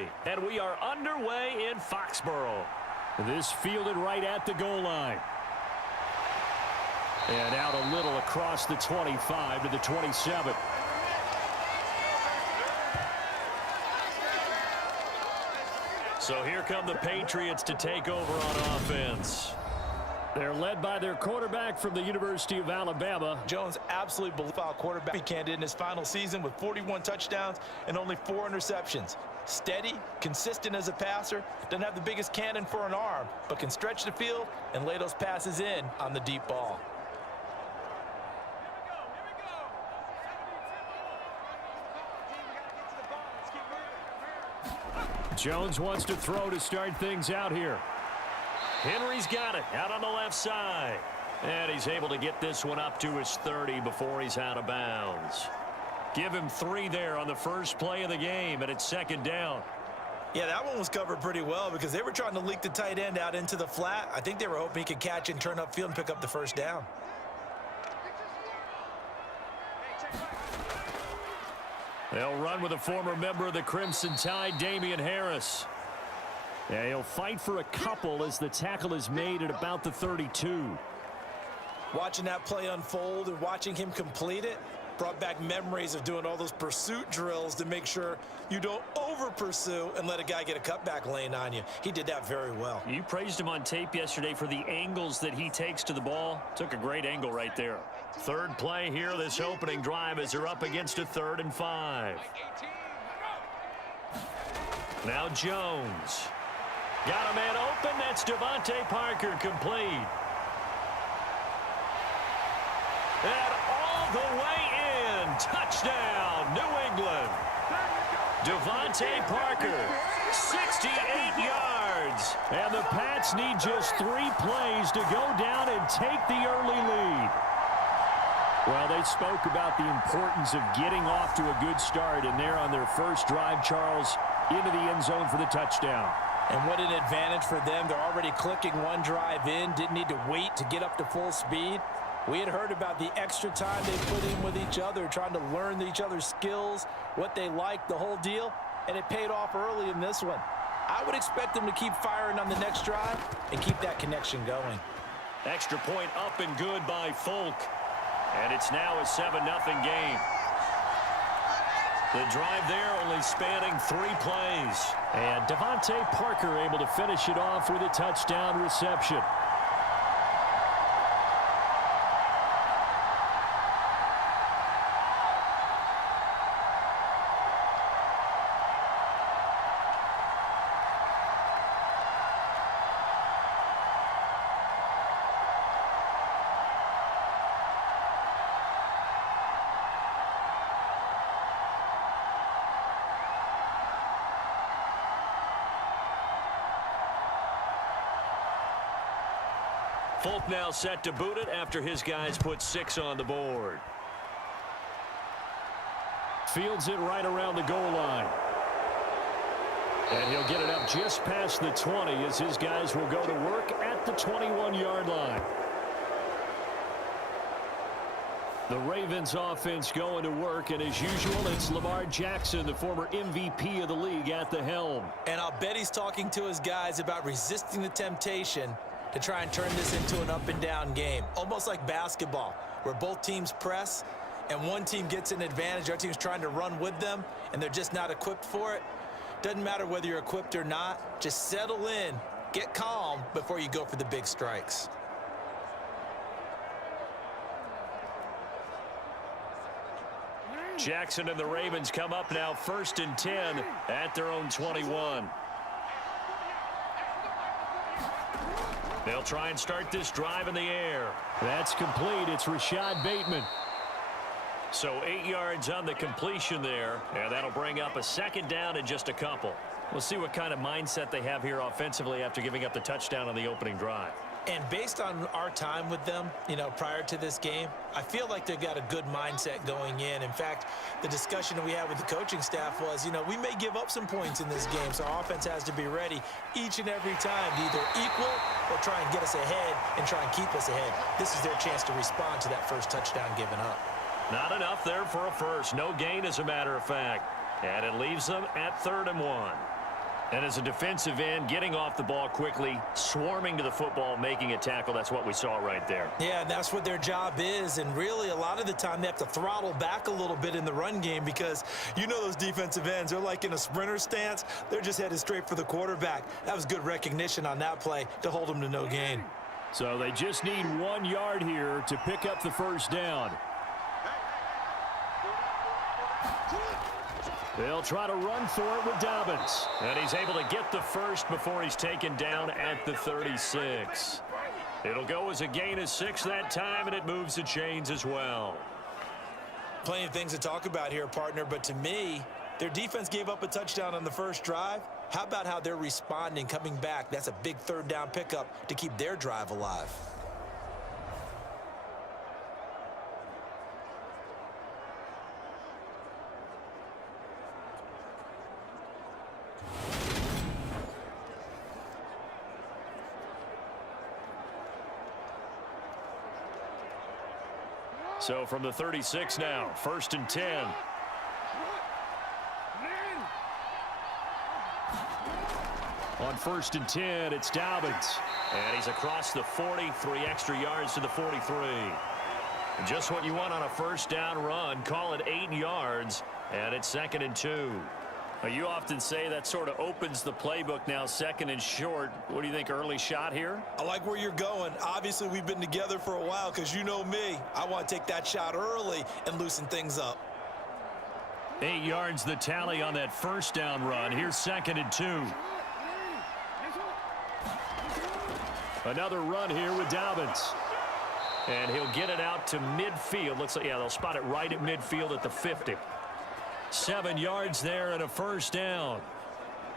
play. And we are underway in Foxborough. This fielded right at the goal line. And out a little across the 25 to the 27. So here come the Patriots to take over on offense. They're led by their quarterback from the University of Alabama. Jones absolutely believes our quarterback candidate in his final season with 41 touchdowns and only 4 interceptions. Steady, consistent as a passer, doesn't have the biggest cannon for an arm, but can stretch the field and lay those passes in on the deep ball. Jones wants to throw to start things out here. Henry's got it out on the left side. And he's able to get this one up to his 30 before he's out of bounds. Give him 3 there on the first play of the game, and it's second down. Yeah, that one was covered pretty well because they were trying to leak the tight end out into the flat. I think they were hoping he could catch and turn upfield and pick up the first down. They'll run with a former member of the Crimson Tide, Damian Harris. Yeah, he'll fight for a couple as the tackle is made at about the 32. Watching that play unfold and watching him complete it brought back memories of doing all those pursuit drills to make sure you don't over-pursue and let a guy get a cutback lane on you. He did that very well. You praised him on tape yesterday for the angles that he takes to the ball. Took a great angle right there. Third play here, this opening drive, as they're up against a 3rd and 5. Now Jones. Got a man open. That's Devontae Parker, complete. And all the way in. Touchdown, New England. Devontae Parker, 68 yards. And the Pats need just 3 plays to go down and take the early lead. Well, they spoke about the importance of getting off to a good start, and they're on their first drive, Charles, into the end zone for the touchdown. And what an advantage for them. They're already clicking one drive in, didn't need to wait to get up to full speed. We had heard about the extra time they put in with each other, trying to learn each other's skills, what they liked, the whole deal, and it paid off early in this one. I would expect them to keep firing on the next drive and keep that connection going. Extra point up and good by Folk. And it's now a 7-0 game. The drive there only spanning 3 plays. And Devontae Parker able to finish it off with a touchdown reception. Folk now set to boot it after his guys put 6 on the board. Fields it right around the goal line. And he'll get it up just past the 20 as his guys will go to work at the 21-yard line. The Ravens offense going to work, and as usual, it's Lamar Jackson, the former MVP of the league, at the helm. And I'll bet he's talking to his guys about resisting the temptation to try and turn this into an up-and-down game, almost like basketball, where both teams press, and one team gets an advantage, our team's trying to run with them, and they're just not equipped for it. Doesn't matter whether you're equipped or not, just settle in, get calm before you go for the big strikes. Jackson and the Ravens come up now 1st and 10 at their own 21. They'll try and start this drive in the air. That's complete. It's Rashad Bateman. So 8 yards on the completion there, and that'll bring up a 2nd down and just a couple. We'll see what kind of mindset they have here offensively after giving up the touchdown on the opening drive. And based on our time with them, prior to this game, I feel like they've got a good mindset going in. In fact, the discussion that we had with the coaching staff was, we may give up some points in this game, so our offense has to be ready each and every time to either equal or try and get us ahead and try and keep us ahead. This is their chance to respond to that first touchdown given up. Not enough there for a first. No gain, as a matter of fact. And it leaves them at 3rd and 1. And as a defensive end, getting off the ball quickly, swarming to the football, making a tackle, that's what we saw right there. Yeah, and that's what their job is. And really, a lot of the time, they have to throttle back a little bit in the run game because you know those defensive ends, they're like in a sprinter stance. They're just headed straight for the quarterback. That was good recognition on that play to hold them to no gain. So they just need 1 yard here to pick up the first down. They'll try to run for it with Dobbins. And he's able to get the first before he's taken down at the 36. It'll go as a gain of 6 that time, and it moves the chains as well. Plenty of things to talk about here, partner, but to me, their defense gave up a touchdown on the first drive. How about how they're responding, coming back? That's a big third down pickup to keep their drive alive. So from the 36 now, 1st and 10. On 1st and 10, it's Dobbins. And he's across the 40, 3 extra yards to the 43. Just what you want on a first down run. Call it 8 yards, and it's 2nd and 2. You often say that sort of opens the playbook now, 2nd and short. What do you think, early shot here? I like where you're going. Obviously, we've been together for a while because you know me. I want to take that shot early and loosen things up. 8 yards the tally on that first down run. Here's 2nd and 2. Another run here with Dobbins. And he'll get it out to midfield. Looks like, yeah, they'll spot it right at midfield at the 50. 7 yards there and a first down.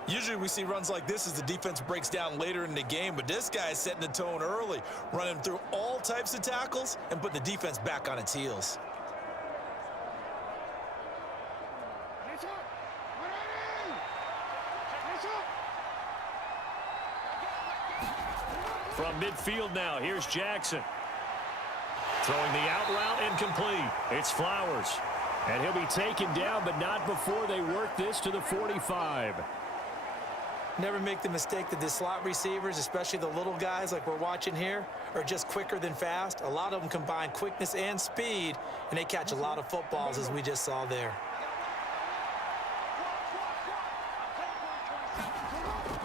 Usually we see runs like this as the defense breaks down later in the game, but this guy is setting the tone early, running through all types of tackles and put the defense back on its heels. From midfield now, here's Jackson. Throwing the out route incomplete. It's Flowers. And he'll be taken down, but not before they work this to the 45. Never make the mistake that the slot receivers, especially the little guys like we're watching here, are just quicker than fast. A lot of them combine quickness and speed, and they catch a lot of footballs, as we just saw there.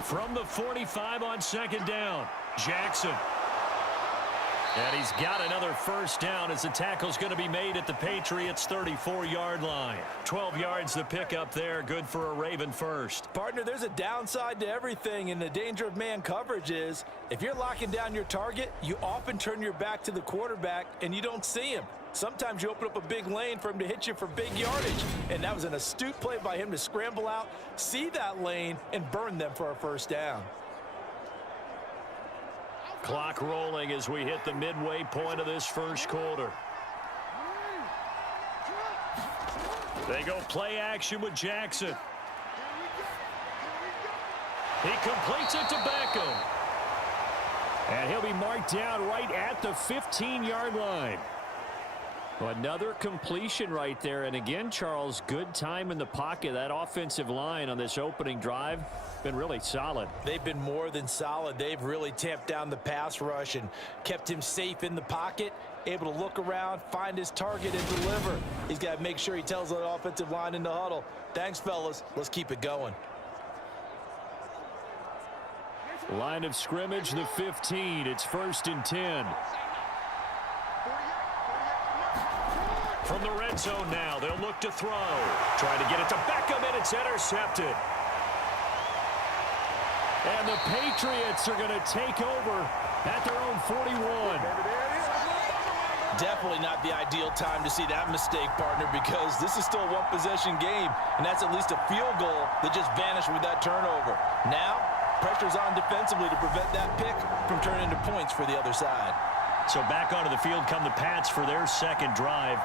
From the 45 on 2nd down, Jackson. And he's got another first down as the tackle's going to be made at the Patriots' 34-yard line. 12 yards the pickup there, good for a Raven first. Partner, there's a downside to everything, and the danger of man coverage is if you're locking down your target, you often turn your back to the quarterback and you don't see him. Sometimes you open up a big lane for him to hit you for big yardage, and that was an astute play by him to scramble out, see that lane, and burn them for a first down. Clock rolling as we hit the midway point of this first quarter. They go play action with Jackson. He completes it to Beckham. And he'll be marked down right at the 15-yard line. Another completion right there. And again, Charles, good time in the pocket. That offensive line on this opening drive been really solid. They've been more than solid. They've really tamped down the pass rush and kept him safe in the pocket, able to look around, find his target, and deliver. He's got to make sure he tells that offensive line in the huddle, thanks, fellas. Let's keep it going. Line of scrimmage, the 15. It's 1st and 10. From the red zone now, they'll look to throw. Trying to get it to Beckham, and it's intercepted. And the Patriots are going to take over at their own 41. Definitely not the ideal time to see that mistake, partner, because this is still a one-possession game, and that's at least a field goal that just vanished with that turnover. Now, pressure's on defensively to prevent that pick from turning into points for the other side. So back onto the field come the Pats for their second drive.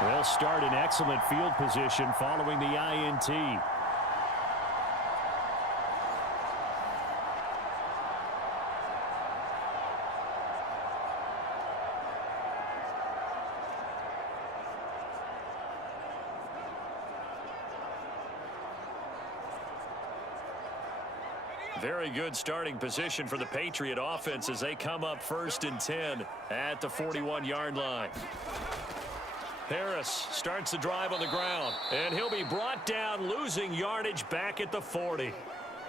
They'll start in excellent field position following the INT. Very good starting position for the Patriot offense as they come up 1st and 10 at the 41-yard line. Harris starts the drive on the ground, and he'll be brought down, losing yardage back at the 40.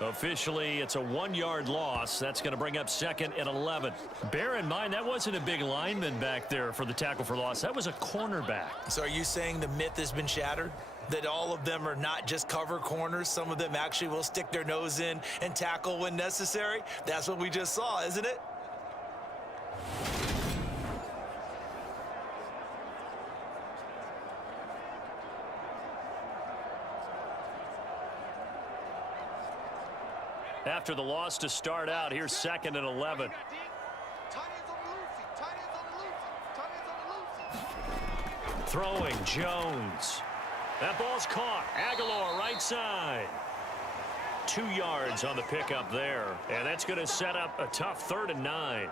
Officially, it's a 1-yard loss. That's going to bring up 2nd and 11. Bear in mind, that wasn't a big lineman back there for the tackle for loss. That was a cornerback. So are you saying the myth has been shattered? That all of them are not just cover corners? Some of them actually will stick their nose in and tackle when necessary? That's what we just saw, isn't it? After the loss to start out, here's 2nd and 11. Throwing, Jones. That ball's caught. Aguilar right side. 2 yards on the pickup there. And that's going to set up a tough 3rd and 9.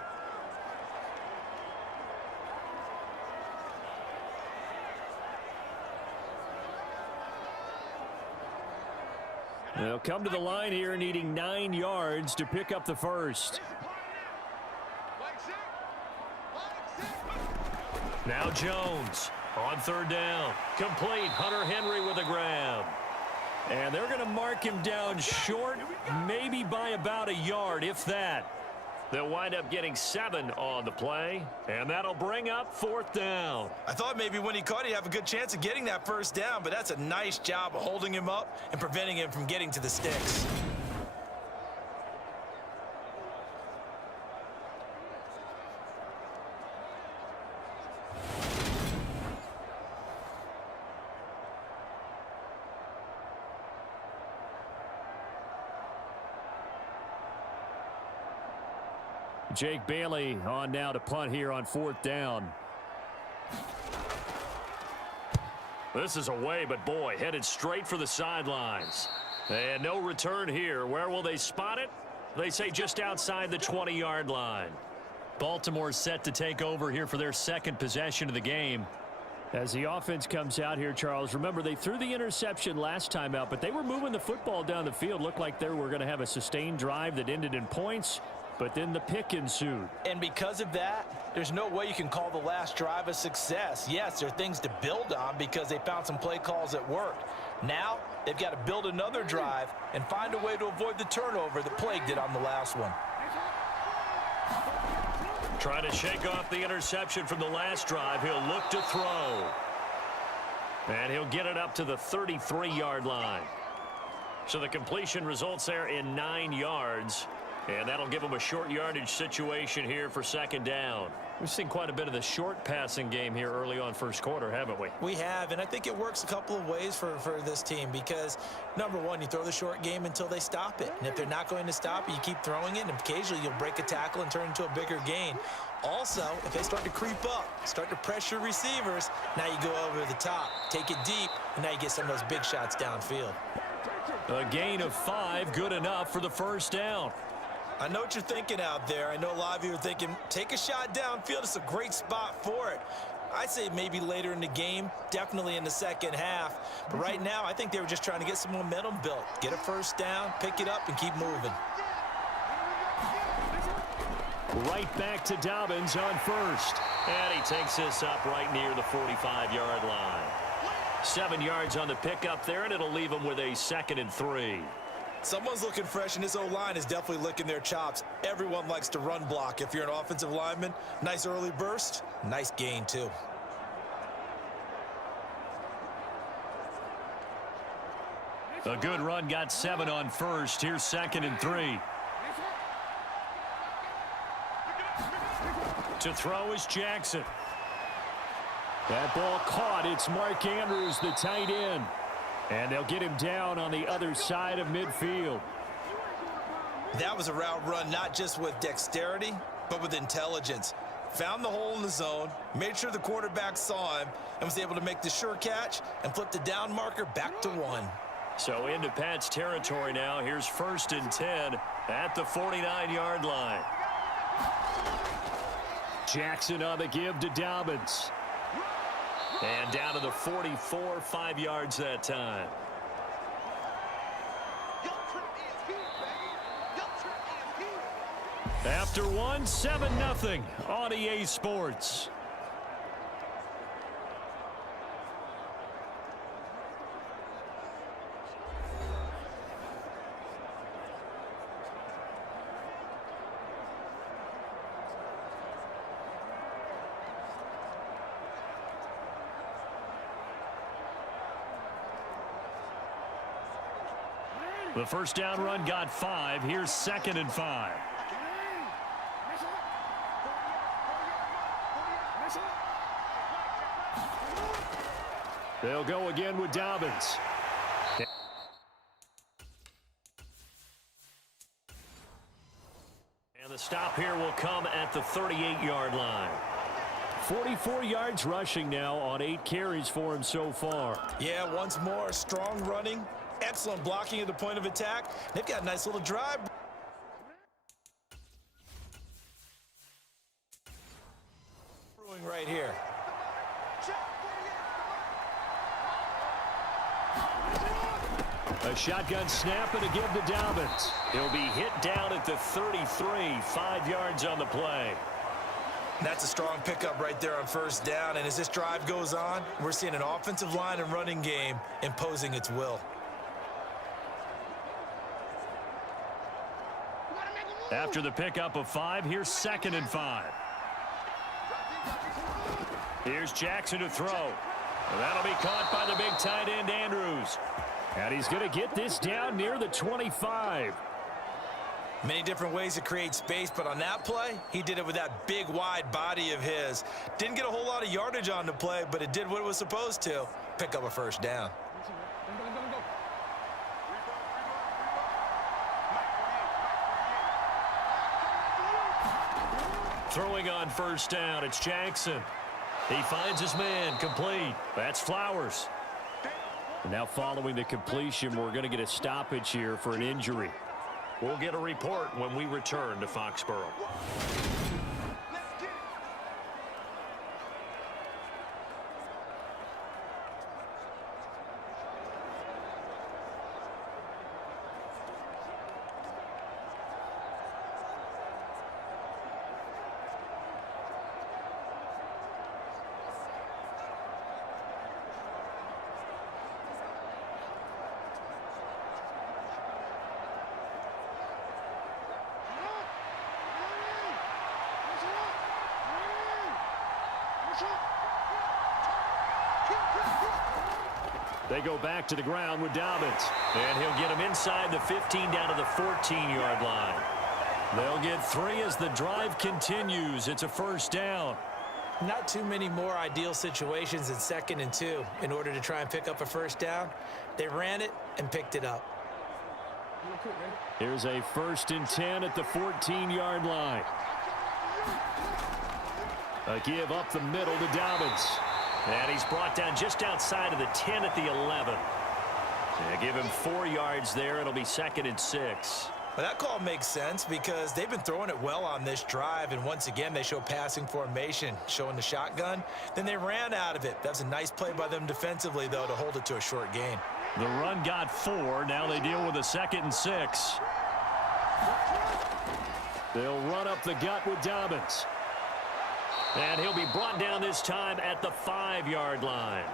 They'll come to the line here needing 9 yards to pick up the first. Now Jones on 3rd down. Complete. Hunter Henry with a grab. And they're going to mark him down short, maybe by about a yard, if that. They'll wind up getting 7 on the play, and that'll bring up 4th down. I thought maybe when he caught it, he'd have a good chance of getting that first down, but that's a nice job of holding him up and preventing him from getting to the sticks. Jake Bailey on now to punt here on 4th down. This is away, but boy, headed straight for the sidelines. And no return here. Where will they spot it? They say just outside the 20-yard line. Baltimore set to take over here for their 2nd possession of the game. As the offense comes out here, Charles, remember they threw the interception last time out, but they were moving the football down the field. Looked like they were going to have a sustained drive that ended in points. But then the pick ensued. And because of that, there's no way you can call the last drive a success. Yes, there are things to build on because they found some play calls that worked. Now, they've got to build another drive and find a way to avoid the turnover that plagued it on the last one. Trying to shake off the interception from the last drive. He'll look to throw. And he'll get it up to the 33-yard line. So the completion results there in 9 yards. And that'll give them a short yardage situation here for 2nd down. We've seen quite a bit of the short passing game here early on 1st quarter, haven't we? We have, and I think it works a couple of ways for this team because, number one, you throw the short game until they stop it. And if they're not going to stop it, you keep throwing it, and occasionally you'll break a tackle and turn it into a bigger gain. Also, if they start to creep up, start to pressure receivers, now you go over the top, take it deep, and now you get some of those big shots downfield. A gain of 5, good enough for the 1st down. I know what you're thinking out there. I know a lot of you are thinking, take a shot downfield. It's a great spot for it. I'd say maybe later in the game, definitely in the 2nd half. But right now, I think they were just trying to get some momentum built. Get a 1st down, pick it up, and keep moving. Right back to Dobbins on 1st. And he takes this up right near the 45-yard line. 7 yards on the pickup there, and it'll leave him with a 2nd and 3. Someone's looking fresh, and this O-line is definitely licking their chops. Everyone likes to run block. If you're an offensive lineman, nice early burst, nice gain, too. A good run got 7 on 1st. Here's 2nd and 3. To throw is Jackson. That ball caught. It's Mark Andrews, the tight end. And they'll get him down on the other side of midfield. That was a route run not just with dexterity, but with intelligence. Found the hole in the zone, made sure the quarterback saw him, and was able to make the sure catch and flip the down marker back to 1. So into Pat's territory now. Here's 1st and 10 at the 49-yard line. Jackson on the give to Dobbins. And down to the 44, 5 yards that time. After one, 7-0 on EA Sports. The first down run got 5. Here's 2nd and 5. They'll go again with Dobbins. And the stop here will come at the 38-yard line. 44 yards rushing now on 8 carries for him so far. Yeah, once more, strong running, excellent blocking at the point of attack. They've got a nice little drive. Right here. A shotgun snap and a give to Dobbins. He'll be hit down at the 33, 5 yards on the play. That's a strong pickup right there on first down, and as this drive goes on, we're seeing an offensive line and running game imposing its will. After the pickup of 5, here's 2nd and 5. Here's Jackson to throw. And that'll be caught by the big tight end, Andrews. And he's going to get this down near the 25. Many different ways to create space, but on that play, he did it with that big, wide body of his. Didn't get a whole lot of yardage on the play, but it did what it was supposed to. Pick up a first down. Throwing on first down, it's Jackson. He finds his man, complete. That's Flowers. And now following the completion, we're going to get a stoppage here for an injury. We'll get a report when we return to Foxborough. They go back to the ground with Dobbins. And he'll get him inside the 15 down to the 14-yard line. They'll get 3 as the drive continues. It's a first down. Not too many more ideal situations in 2nd and 2 in order to try and pick up a first down. They ran it and picked it up. Here's a 1st and 10 at the 14-yard line. A give up the middle to Dobbins. And he's brought down just outside of the 10 at the 11. They give him 4 yards there. It'll be 2nd and 6. Well, that call makes sense because they've been throwing it well on this drive, and once again, they show passing formation, showing the shotgun. Then they ran out of it. That was a nice play by them defensively, though, to hold it to a short gain. The run got 4. Now they deal with a 2nd and 6. They'll run up the gut with Dobbins. And he'll be brought down this time at the 5-yard line.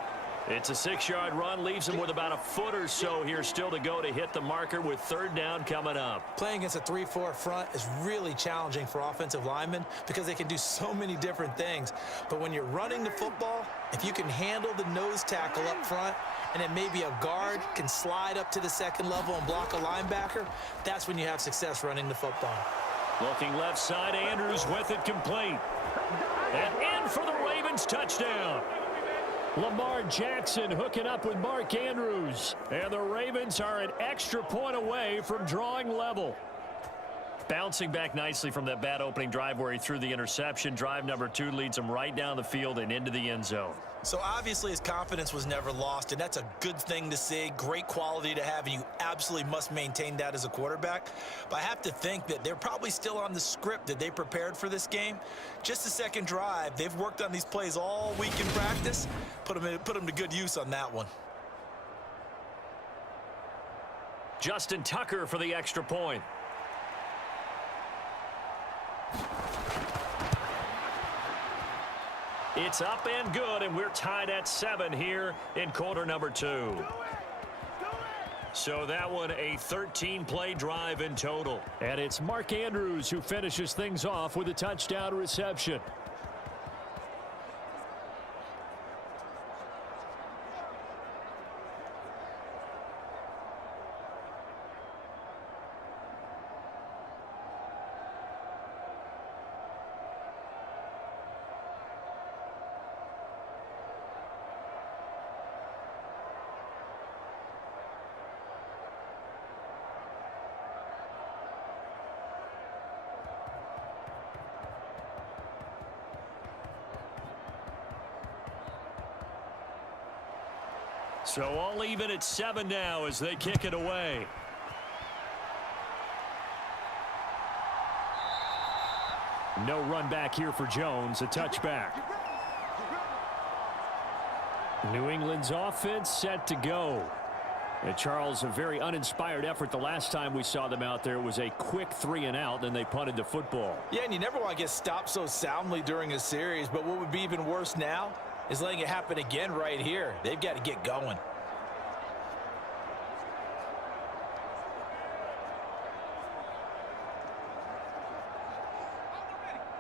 It's a 6-yard run, leaves him with about a foot or so here still to go to hit the marker with 3rd down coming up. Playing against a 3-4 front is really challenging for offensive linemen because they can do so many different things. But when you're running the football, if you can handle the nose tackle up front, and then maybe a guard can slide up to the 2nd level and block a linebacker, that's when you have success running the football. Looking left side, Andrews with it complete. And in for the Ravens touchdown. Lamar Jackson hooking up with Mark Andrews. And the Ravens are an extra point away from drawing level. Bouncing back nicely from that bad opening drive where he threw the interception. Drive number 2 leads him right down the field and into the end zone. So obviously his confidence was never lost, and that's a good thing to see. Great quality to have, and you absolutely must maintain that as a quarterback. But I have to think that they're probably still on the script that they prepared for this game. Just the 2nd drive, they've worked on these plays all week in practice. Put them to good use on that one. Justin Tucker for the extra point. It's up and good, and we're tied at 7 here in quarter number 2. So that one, a 13-play drive in total. And it's Mark Andrews who finishes things off with a touchdown reception. So all even at 7 now as they kick it away. No run back here for Jones, a touchback. New England's offense set to go. And Charles, a very uninspired effort the last time we saw them out there. It was a quick 3-and-out, and they punted the football. Yeah, and you never want to get stopped so soundly during a series, but what would be even worse now is letting it happen again right here. They've got to get going.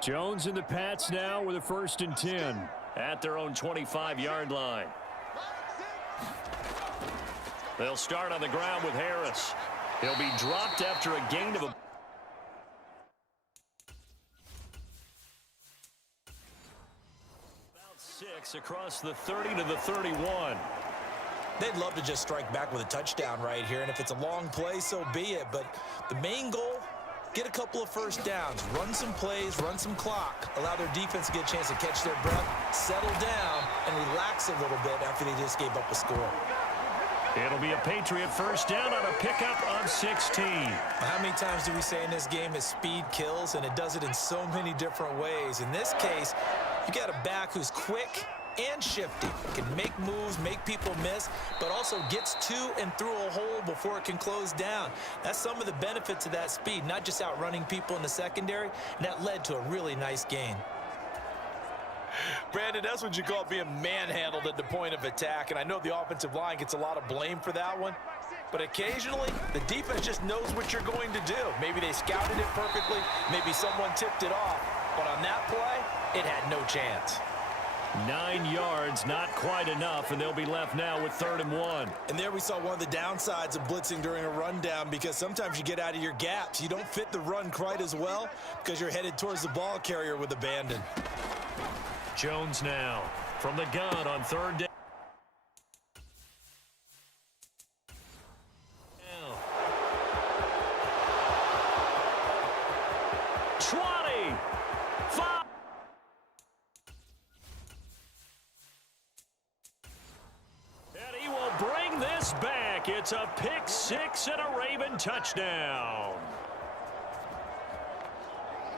Jones and the Pats now with a 1st and 10. At their own 25-yard line. They'll start on the ground with Harris. He'll be dropped after a gain of about 6 across the 30 to the 31. They'd love to just strike back with a touchdown right here, and if it's a long play, so be it. But the main goal, get a couple of first downs, run some plays, run some clock, allow their defense to get a chance to catch their breath, settle down, and relax a little bit after they just gave up a score. It'll be a Patriot first down on a pickup of 16. How many times do we say in this game is speed kills, and it does it in so many different ways. In this case, you got a back who's quick and shifty, can make moves, make people miss, but also gets to and through a hole before it can close down. That's some of the benefits of that speed, not just outrunning people in the secondary, and that led to a really nice gain. Brandon, that's what you call being manhandled at the point of attack, and I know the offensive line gets a lot of blame for that one, but occasionally the defense just knows what you're going to do. Maybe they scouted it perfectly, maybe someone tipped it off, but on that play, it had no chance. 9 yards, not quite enough, and they'll be left now with 3rd and 1. And there we saw one of the downsides of blitzing during a rundown, because sometimes you get out of your gaps. You don't fit the run quite as well because you're headed towards the ball carrier with abandon. Jones now from the gun on 3rd down. 25. And he will bring this back. It's a pick 6 and a Raven touchdown.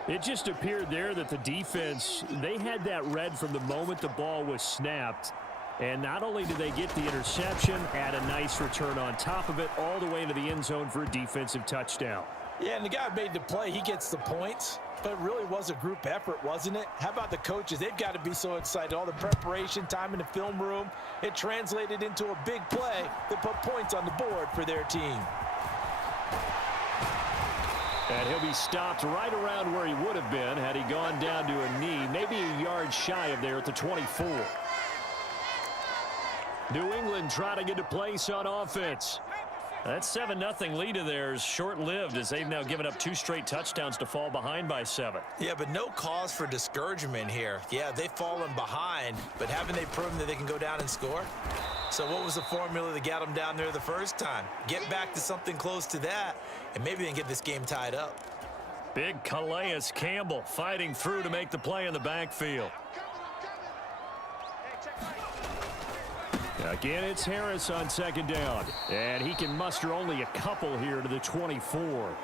It just appeared there that the defense, they had that read from the moment the ball was snapped. And not only did they get the interception, add a nice return on top of it, all the way into the end zone for a defensive touchdown. Yeah, and the guy made the play. He gets the points. But it really was a group effort, wasn't it? How about the coaches? They've got to be so excited. All the preparation time in the film room, it translated into a big play that put points on the board for their team. And he'll be stopped right around where he would have been had he gone down to a knee, maybe a yard shy of there at the 24. New England trying to get a place on offense. That 7-0 lead of theirs short-lived as they've now given up 2 straight touchdowns to fall behind by 7. Yeah, but no cause for discouragement here. Yeah, they've fallen behind, but haven't they proven that they can go down and score? So what was the formula that got them down there the first time? Get back to something close to that, and maybe they can get this game tied up. Big Calais Campbell fighting through to make the play in the backfield. Again, it's Harris on 2nd down, and he can muster only a couple here to the 24.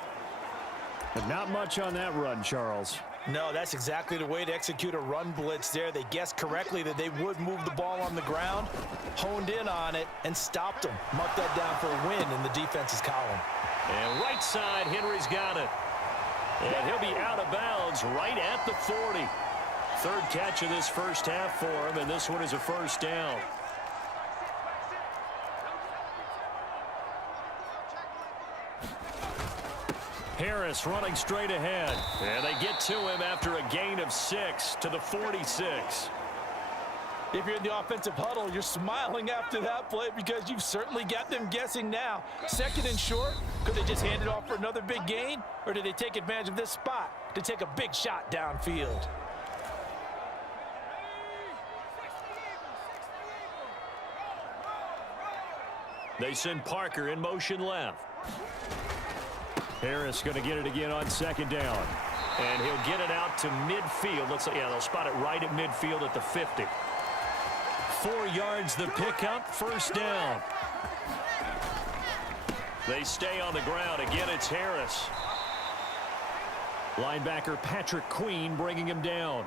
But not much on that run, Charles. No, that's exactly the way to execute a run blitz there. They guessed correctly that they would move the ball on the ground, honed in on it, and stopped them. Marked that down for a win in the defense's column. And right side, Henry's got it. And he'll be out of bounds right at the 40. Third catch of this first half for him, and this one is a first down. Harris running straight ahead. And they get to him after a gain of 6 to the 46. If you're in the offensive huddle, you're smiling after that play because you've certainly got them guessing now. Second and short, could they just hand it off for another big gain? Or did they take advantage of this spot to take a big shot downfield? They send Parker in motion left. Harris going to get it again on second down. And he'll get it out to midfield. Looks like, yeah, they'll spot it right at midfield at the 50. 4 yards the pickup, first down. They stay on the ground. Again, it's Harris. Linebacker Patrick Queen bringing him down.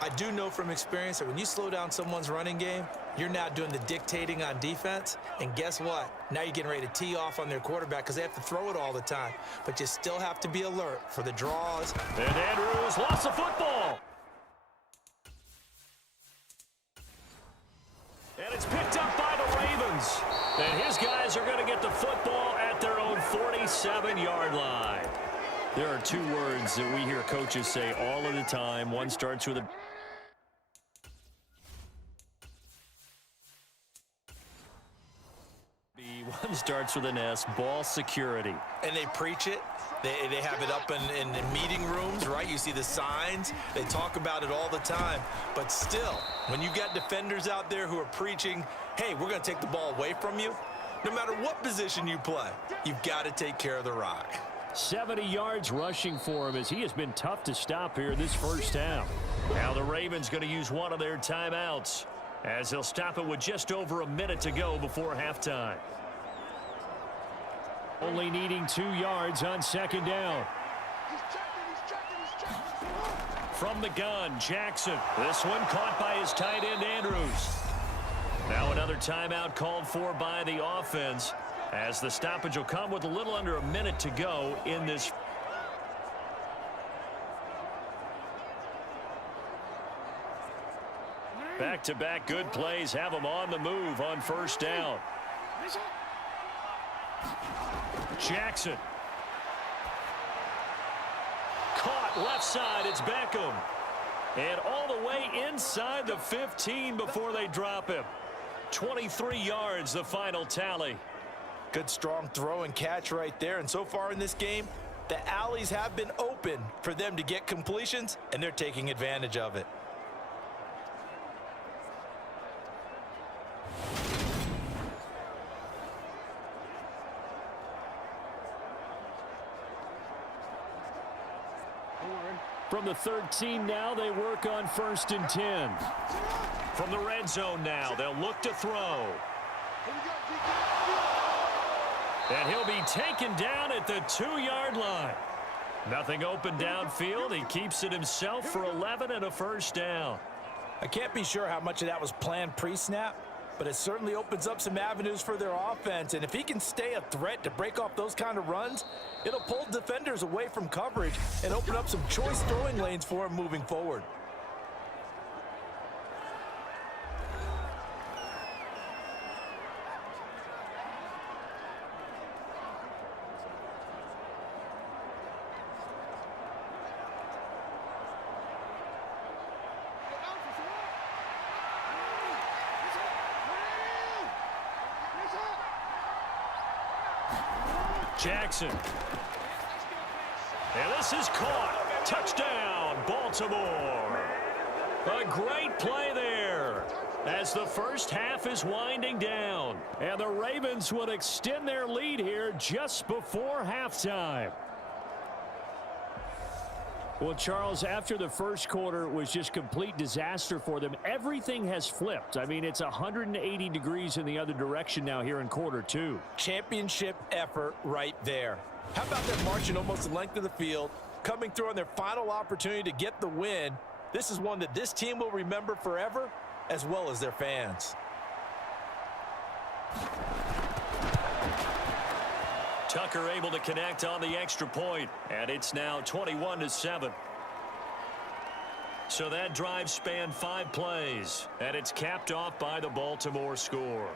I do know from experience that when you slow down someone's running game, you're now doing the dictating on defense. And guess what? Now you're getting ready to tee off on their quarterback because they have to throw it all the time. But you still have to be alert for the draws. And Andrews lost the football. And it's picked up by the Ravens. And his guys are going to get the football at their own 47-yard line. There are 2 words that we hear coaches say all of the time. One starts with a... One starts with an S, ball security. And they preach it. They have it up in meeting rooms, right? You see the signs. They talk about it all the time. But still, when you got defenders out there who are preaching, hey, we're going to take the ball away from you, no matter what position you play, you've got to take care of the rock. 70 yards rushing for him as he has been tough to stop here this first half. Now the Ravens going to use one of their timeouts as they'll stop it with just over a minute to go before halftime. Only needing 2 yards on second down. From the gun, Jackson. This one caught by his tight end, Andrews. Now another timeout called for by the offense as the stoppage will come with a little under a minute to go in this. Back-to-back good plays have them on the move on first down. Jackson. Caught left side. It's Beckham. And all the way inside the 15 before they drop him. 23 yards, the final tally. Good strong throw and catch right there. And so far in this game, the alleys have been open for them to get completions, and they're taking advantage of it. From the 13 now, they work on 1st and 10. From the red zone now, they'll look to throw. And he'll be taken down at the 2-yard line. Nothing open downfield. He keeps it himself for 11 and a first down. I can't be sure how much of that was planned pre-snap, but it certainly opens up some avenues for their offense. And if he can stay a threat to break off those kind of runs, it'll pull defenders away from coverage and open up some choice throwing lanes for him moving forward. Jackson. And this is caught. Touchdown, Baltimore. A great play there as the first half is winding down. And the Ravens would extend their lead here just before halftime. Well, Charles, after the first quarter was just complete disaster for them, everything has flipped. I mean, it's 180 degrees in the other direction now here in quarter 2. Championship effort right there. How about them marching almost the length of the field, coming through on their final opportunity to get the win? This is one that this team will remember forever, as well as their fans. Tucker able to connect on the extra point, and it's now 21-7. So that drive spanned 5 plays, and it's capped off by the Baltimore score.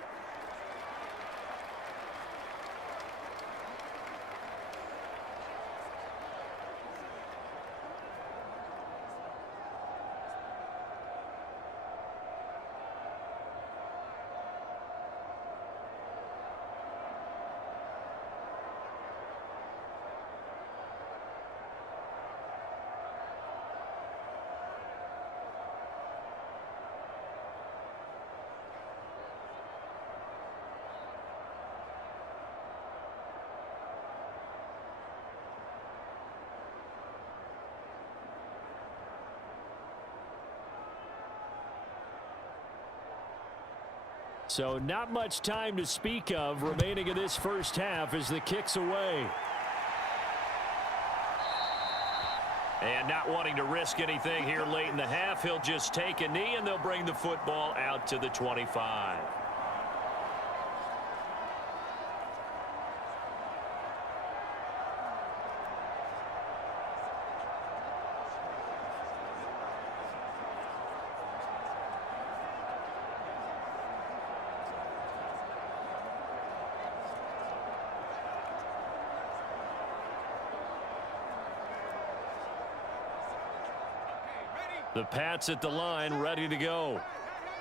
So not much time to speak of remaining in this first half as the kick's away. And not wanting to risk anything here late in the half, he'll just take a knee and they'll bring the football out to the 25. The Pats at the line, ready to go.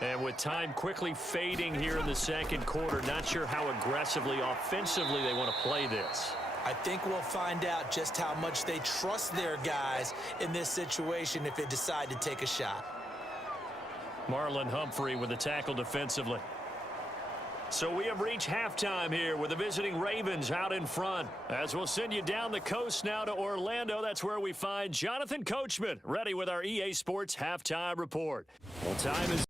And with time quickly fading here in the second quarter, not sure how aggressively, offensively they want to play this. I think we'll find out just how much they trust their guys in this situation if they decide to take a shot. Marlon Humphrey with the tackle defensively. So we have reached halftime here with the visiting Ravens out in front. As we'll send you down the coast now to Orlando, that's where we find Jonathan Coachman ready with our EA Sports Halftime Report. Well, time is